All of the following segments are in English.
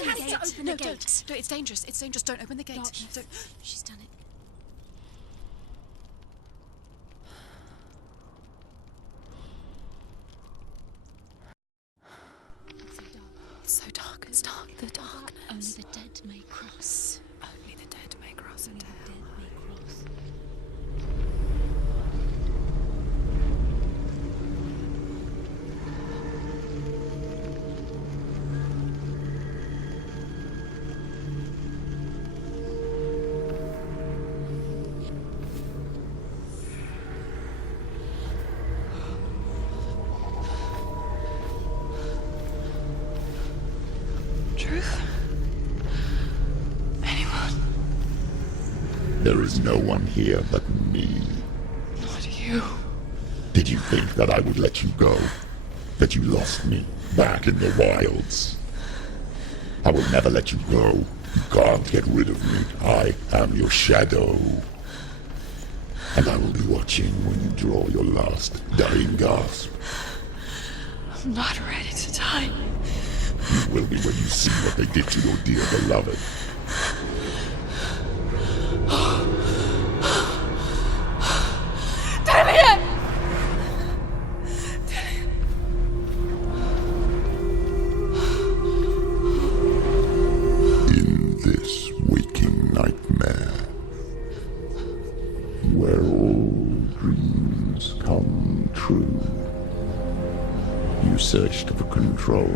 open the gate. Open the gate. Don't. It's dangerous. It's dangerous. Don't open the gate. Don't. She's done it. It's so dark. It's dark. The darkness. Only the dead may cross. Only the dead may cross into hell. Dead may cross. Truth? Anyone? There is no one here but me. Not you. Did you think that I would let you go? That you lost me back in the wilds? I will never let you go. You can't get rid of me. I am your shadow. And I will be watching when you draw your last dying gasp. I'm not ready to die. You will be when you see what they did to your dear beloved. Damien! In this waking nightmare, where all dreams come true, you searched for control,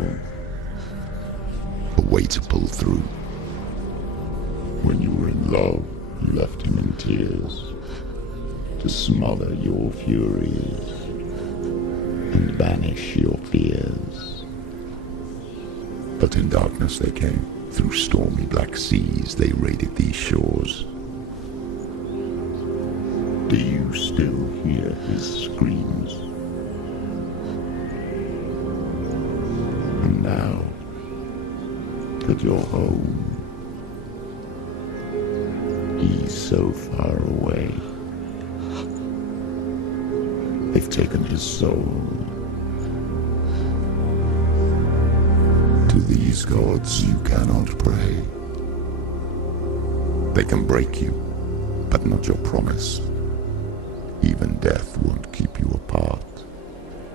a way to pull through. When you were in love, you left him in tears, to smother your furies and banish your fears. But in darkness they came, through stormy black seas they raided these shores. Do you still hear his screams? And now that you're home, he's so far away. They've taken his soul. To these gods you cannot pray. They can break you, but not your promise. Even death won't keep you apart.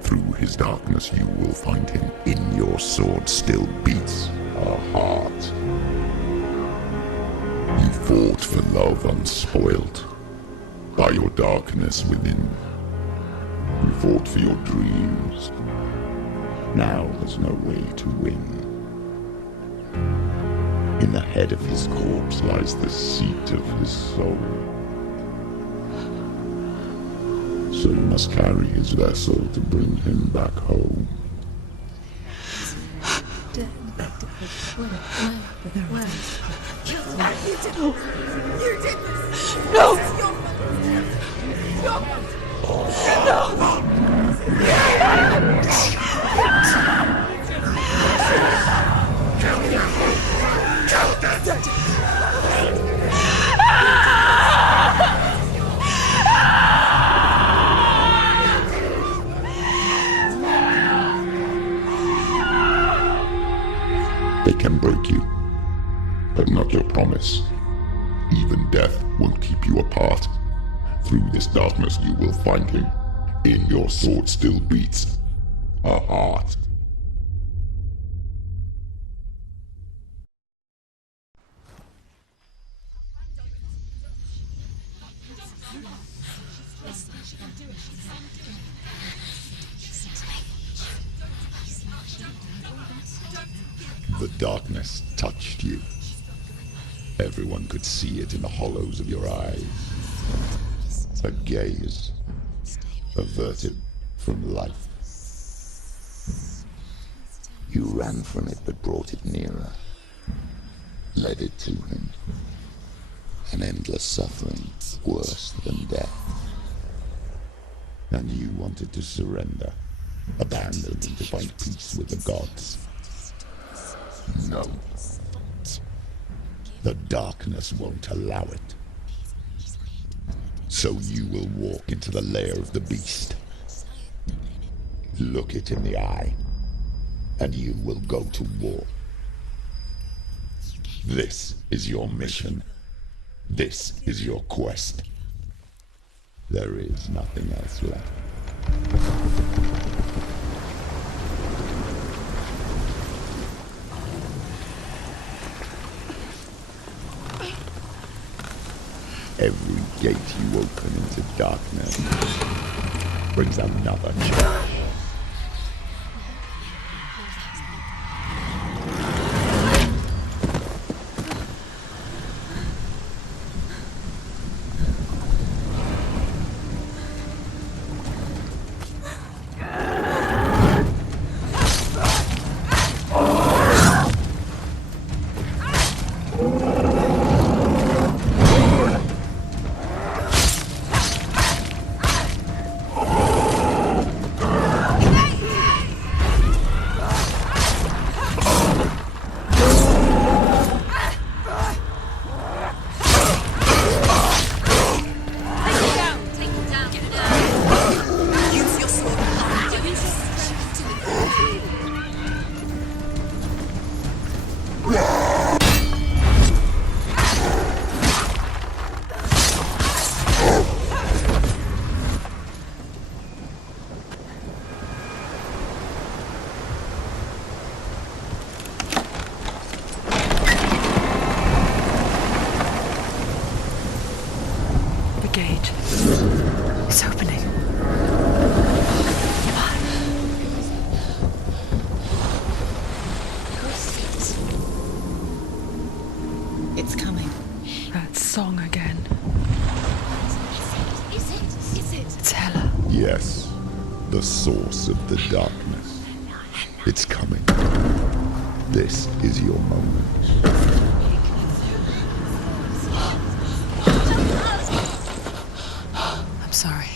Through his darkness you will find him. In your sword still beats a heart. You fought for love unspoilt by your darkness within. You fought for your dreams. Now there's no way to win. In the head of his corpse lies the seat of his soul. So you must carry his vessel to bring him back home. Where? You did this! No! They can break you, but not your promise. Even death won't keep you apart. Through this darkness you will find him. In your sword still beats a heart. The darkness touched you. Everyone could see it in the hollows of your eyes. A gaze averted from life. You ran from it but brought it nearer, led it to him. An endless suffering worse than death. And you wanted to surrender, abandon and to find peace with the gods. No. The darkness won't allow it. So you will walk into the lair of the beast. Look it in the eye, and you will go to war. This is your mission. This is your quest. There is nothing else left. Every gate you open into darkness brings another challenge. It's opening. It's coming. That song again. Is it? It's Hela. Yes, the source of the darkness. It's coming. This is your moment. I'm sorry.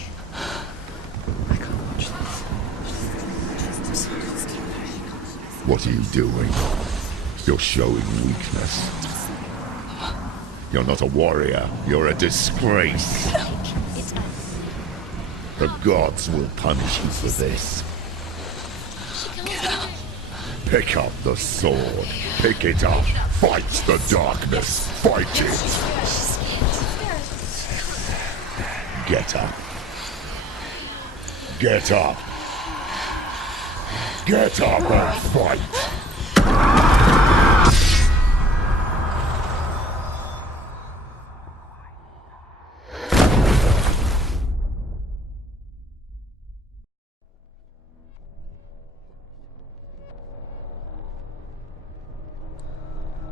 I can't watch this. What are you doing? You're showing weakness. You're not a warrior. You're a disgrace. The gods will punish you for this. Pick up the sword. Pick it up. Fight the darkness. Fight it. Get up. Get up. Get up and fight.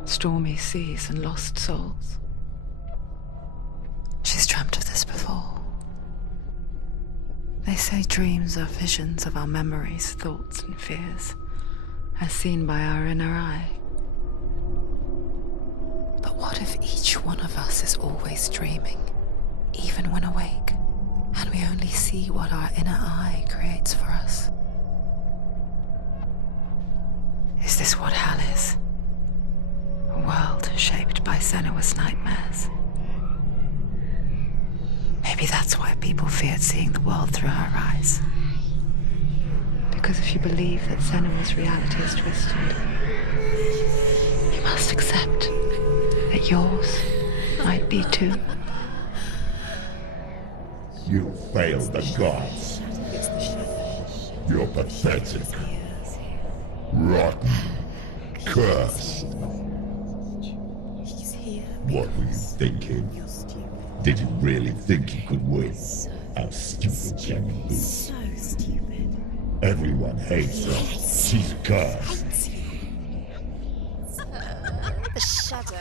Stormy seas and lost souls. She's dreamt of this before. They say dreams are visions of our memories, thoughts and fears, as seen by our inner eye. But what if each one of us is always dreaming, even when awake, and we only see what our inner eye creates for us? Is this what hell is? A world shaped by Senua's nightmares. Maybe that's why people feared seeing the world through her eyes. Because if you believe that Senua's reality is twisted, you must accept that yours might be too. You failed the gods. You're pathetic. Rotten. Cursed. What were you thinking? Did you really think you could win? How stupid can you be? So stupid. Everyone hates her. She's cursed. The shadow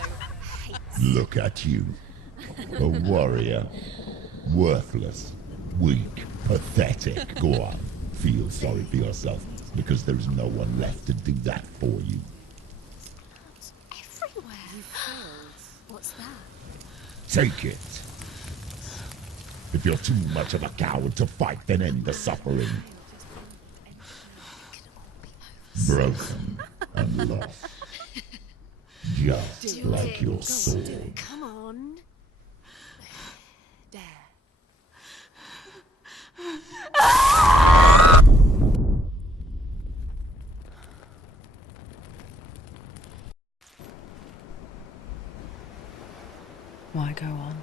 hates. Look at you. A warrior. Worthless. Weak. Pathetic. Go on. Feel sorry for yourself, because there is no one left to do that for you. Everywhere. What's that? Take it. If you're too much of a coward to fight, then end the suffering. Broken and lost. Just like your sword. Come on. There. Why go on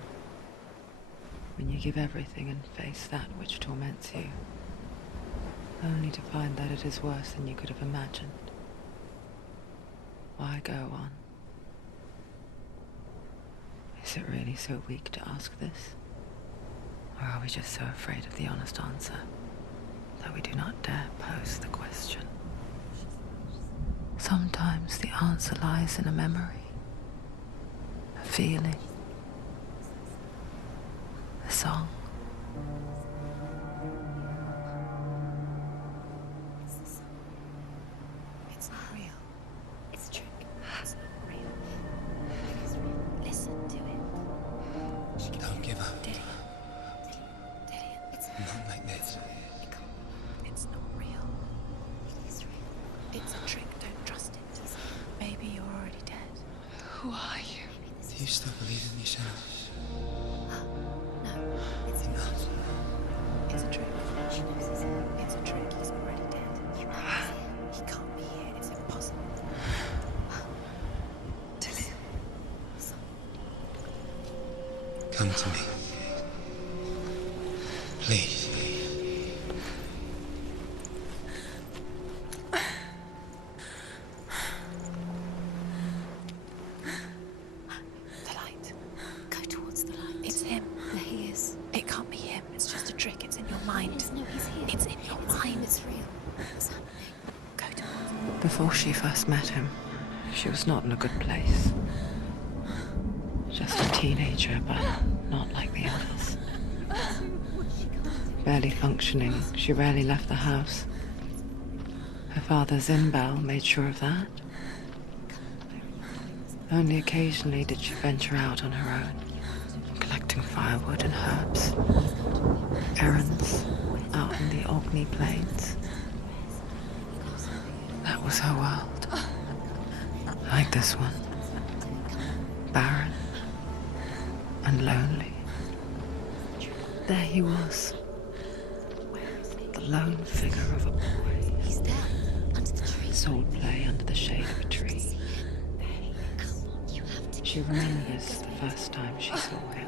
when you give everything and face that which torments you, only to find that it is worse than you could have imagined? Why go on? Is it really so weak to ask this? Or are we just so afraid of the honest answer that we do not dare pose the question? Sometimes the answer lies in a memory, a feeling, a song. It's not real. It's a trick. It's not real. It is real. Listen to it. Don't give up. Did it? Not like this. It can't. It's not real. It is real. It's a trick. Don't trust it. Maybe you're already dead. Who are you? Do you still believe in me, Senua? No, it's not. It's a trick. She knows it's him. It's a trick. He's already dead. You know it's him. He can't be here. It's impossible. Tilly. Come to me. Please. The light. Go towards the light. It's him. There he is. It can't be him. It's just a trick. It's in your mind. No, he's here. It's in your mind. It's real. What's happening? Go towards him. Before she first met him, she was not in a good place. Just a teenager, but not like the others. Barely functioning, she rarely left the house. Her father, Zimbal, made sure of that. Only occasionally did she venture out on her own, collecting firewood and herbs, errands out in the Orkney Plains. That was her world. Like this one. Barren and lonely. There he was. The lone figure of a boy. He's there. Under the tree. Sword play under the shade of a tree. Come on. You have to. She remembers the first time she saw him.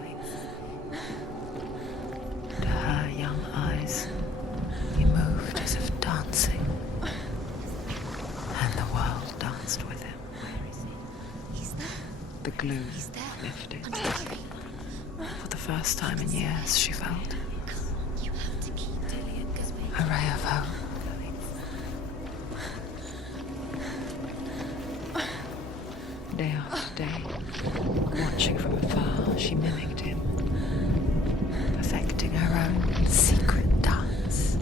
To her young eyes, he moved as if dancing. And the world danced with him. Where is he? He's there. The glue He's there. lifted. Under the tree. For the first time in years, she felt Come on. You have to keep Dillian. a ray of hope. Day after day, watching from afar, she mimicked him, perfecting her own secret dance,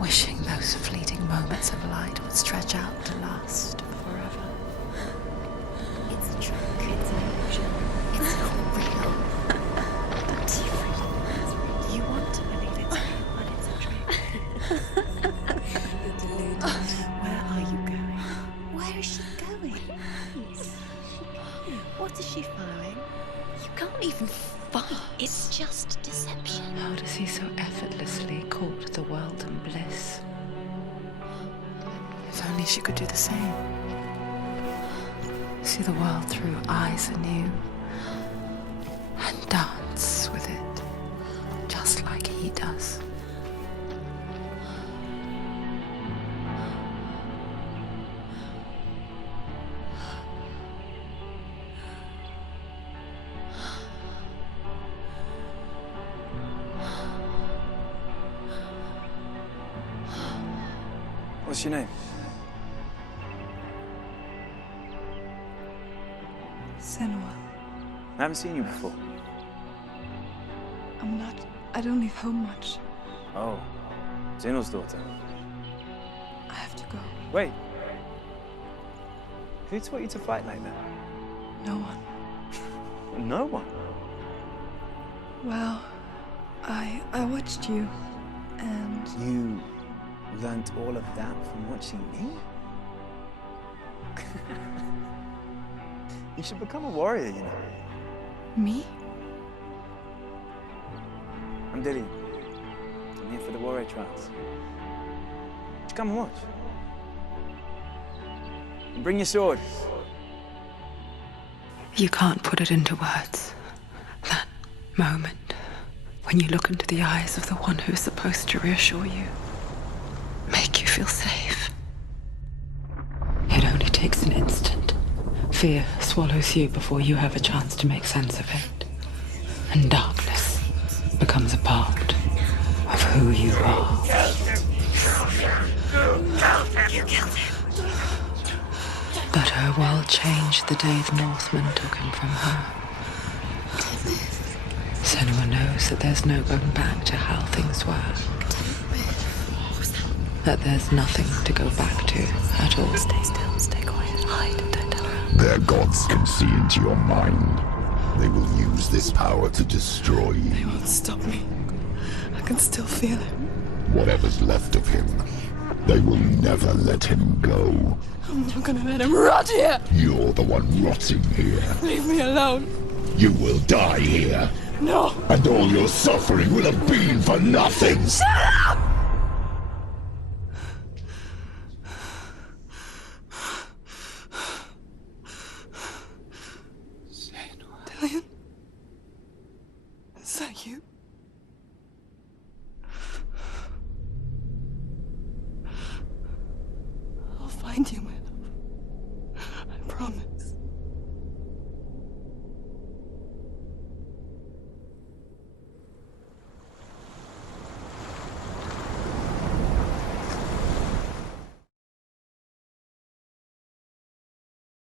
wishing those fleeting moments of light would stretch out to last forever. It's a trick. It's an illusion. It's not real. But you want to believe it's real, but it's a trick. You're deluded. Where are you going? Where is she going? What is she following? You can't even fight. It's just deception. How does he so effortlessly court the world and bliss? If only she could do the same. See the world through eyes anew and dance with it, just like he does. What's your name? Senua. I haven't seen you before. I'm not. I don't leave home much. Oh, Zeno's daughter. I have to go. Wait. Who taught you to fight like that? No one. No one. Well, I watched you, and You learnt all of that from watching me? You should become a warrior, you know. me? I'm Dillian. I'm here for the warrior trials. Just come and watch. And bring your sword. You can't put it into words. That moment when you look into the eyes of the one who's supposed to reassure you, make you feel safe. It only takes an instant. Fear swallows you before you have a chance to make sense of it. And darkness becomes a part of who you are. You killed him. But her world changed the day the Northmen took him from her. Senua knows that there's no going back to how things were. That there's nothing to go back to at all. Stay still, stay quiet, hide, don't tell her. Their gods can see into your mind. They will use this power to destroy They you. won't stop me. I can still feel it. Whatever's left of him, they will never let him go. I'm not gonna let him rot here. You're the one rotting here. Leave me alone. You will die here. No. And all your suffering will have been for nothing. Shut up!